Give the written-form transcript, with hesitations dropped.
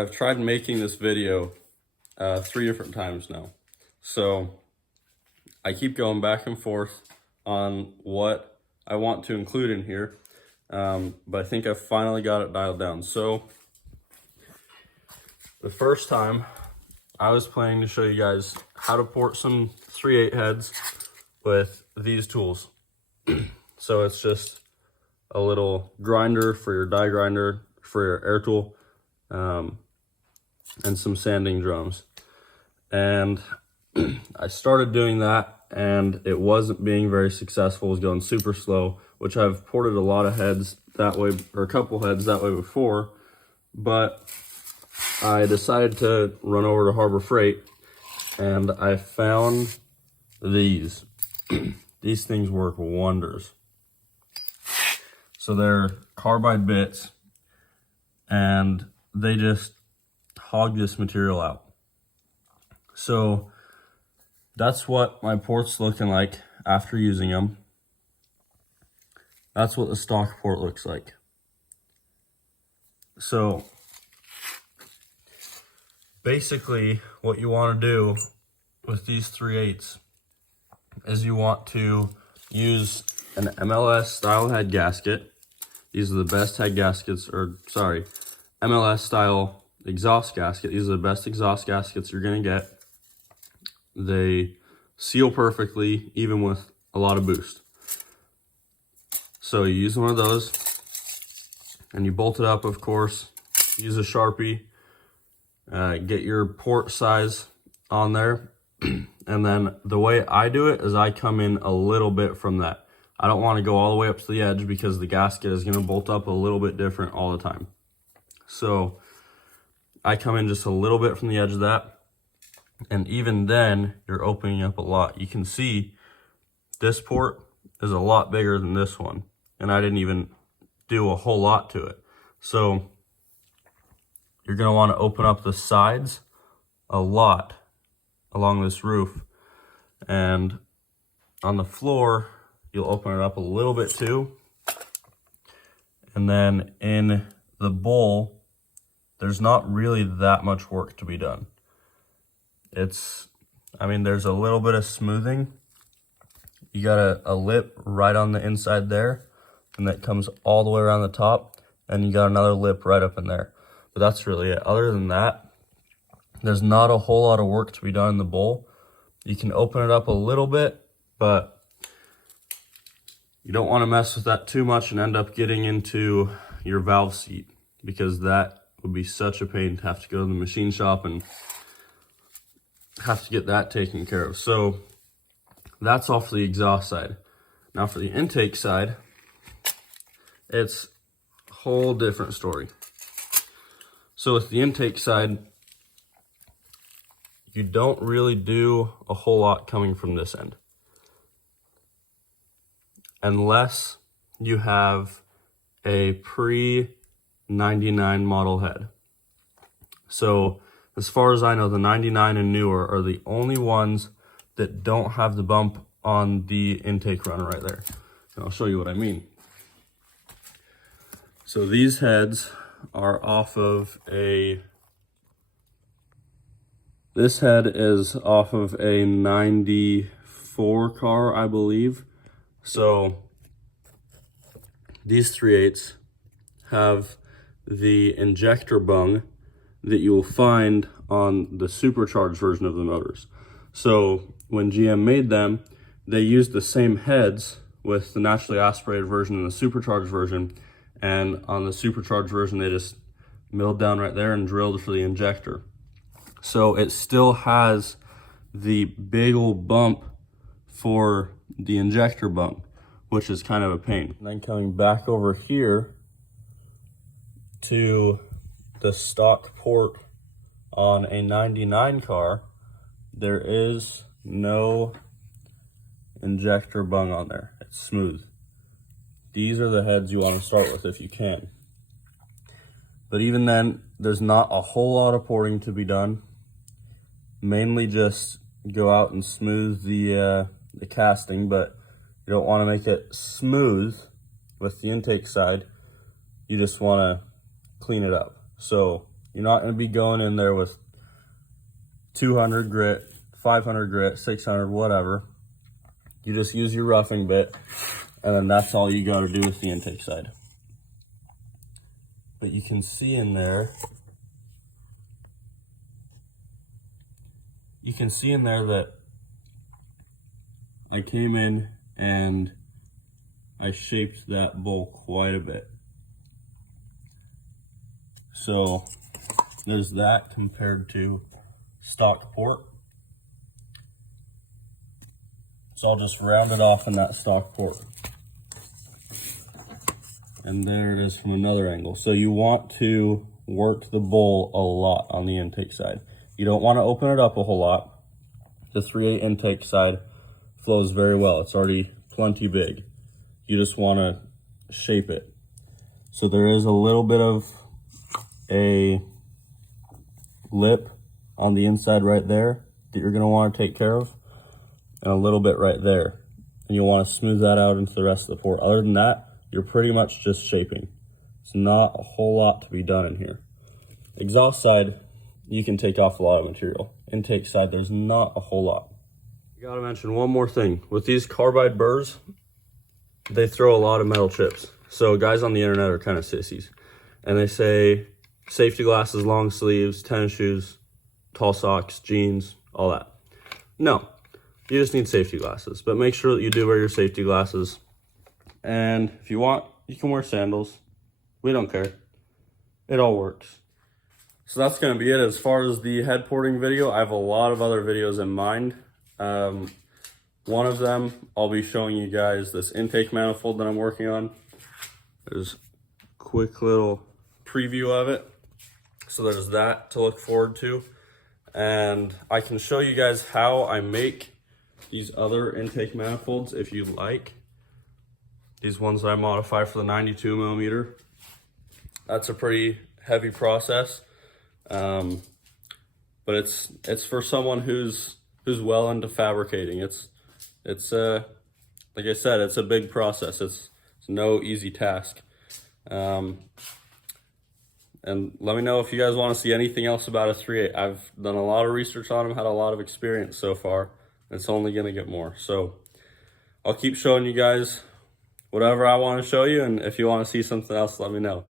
I've tried making this video 3 different times now. So I keep going back and forth on what I want to include in here. But I think I finally got it dialed down. So the first time I was planning to show you guys how to port some 3/8 heads with these tools. So it's just a little grinder for your die grinder, for your air tool, and some sanding drums. And I started doing that and it wasn't being very successful. It was going super slow, which I've ported a lot of heads that way, or a couple heads that way before, but I decided to run over to Harbor Freight and I found these. These things work wonders. So they're carbide bits and they just hog this material out. So that's what my port's looking like after using them. That's what the stock port looks like. So basically what you want to do with these 3/8 is you want to use an MLS style head gasket. These are the best head gaskets, or sorry, MLS style exhaust gasket. These are the best exhaust gaskets you're gonna get. They seal perfectly, even with a lot of boost. So you use one of those and you bolt it up, of course. Use a Sharpie, get your port size on there. And then the way I do it is I come in a little bit from that. I don't want to go all the way up to the edge because the gasket is going to bolt up a little bit different all the time. So I come in just a little bit from the edge of that. And even then, you're opening up a lot. You can see this port is a lot bigger than this one. And I didn't even do a whole lot to it. So you're going to want to open up the sides a lot along this roof. And on the floor, you'll open it up a little bit too. And then in the bowl, there's not really that much work to be done. There's a little bit of smoothing. You got a lip right on the inside there, and that comes all the way around the top, and you got another lip right up in there. But that's really it. Other than that, there's not a whole lot of work to be done in the bowl. You can open it up a little bit, but you don't want to mess with that too much and end up getting into your valve seat, because that would be such a pain to have to go to the machine shop and have to get that taken care of. So that's all for the exhaust side. Now for the intake side, it's a whole different story. So with the intake side, you don't really do a whole lot coming from this end, unless you have a pre-99 model head. So as far as I know, the 99 and newer are the only ones that don't have the bump on the intake runner right there. And I'll show you what I mean. So these heads are off of this head is off of a 94 car, I believe. So these 3/8 have the injector bung that you will find on the supercharged version of the motors. So when GM made them, they used the same heads with the naturally aspirated version and the supercharged version. And on the supercharged version, they just milled down right there and drilled for the injector. So it still has the big old bump for the injector bump, which is kind of a pain. And then coming back over here to the stock port on a 99 car, there is no injector bung on there. It's smooth. These are the heads you want to start with if you can. But even then, there's not a whole lot of porting to be done. Mainly just go out and smooth the casting, but you don't want to make it smooth with the intake side. You just want to clean it up. So You're not going to be going in there with 200 grit, 500 grit, 600, whatever. You just use your roughing bit, and then that's all you got to do with the intake side. But you can see in there, that I came in and I shaped that bowl quite a bit. So there's that compared to stock port. So I'll just round it off in that stock port. And there it is from another angle. So you want to work the bowl a lot on the intake side. You don't want to open it up a whole lot. The 3/8 intake side flows very well. It's already plenty big. You just want to shape it. So there is a little bit of a lip on the inside right there that you're going to want to take care of, and a little bit right there. And you'll want to smooth that out into the rest of the port. Other than that, you're pretty much just shaping. It's not a whole lot to be done in here. Exhaust side, you can take off a lot of material. Intake side, there's not a whole lot. I gotta mention one more thing. With these carbide burrs, they throw a lot of metal chips. So guys on the internet are kind of sissies. And they say safety glasses, long sleeves, tennis shoes, tall socks, jeans, all that. No, you just need safety glasses. But make sure that you do wear your safety glasses. And if you want, you can wear sandals. We don't care. It all works. So that's going to be it as far as the head porting video. I have a lot of other videos in mind. One of them, I'll be showing you guys this intake manifold that I'm working on. There's a quick little preview of it. So there's that to look forward to. And I can show you guys how I make these other intake manifolds if you like. These ones that I modify for the 92 millimeter. That's a pretty heavy process. But it's for someone who's well into fabricating. It's like I said, it's a big process. It's no easy task. And let me know if you guys want to see anything else about a 3/8. I've done a lot of research on them, had a lot of experience so far. It's only going to get more. So I'll keep showing you guys whatever I want to show you, and if you want to see something else, let me know.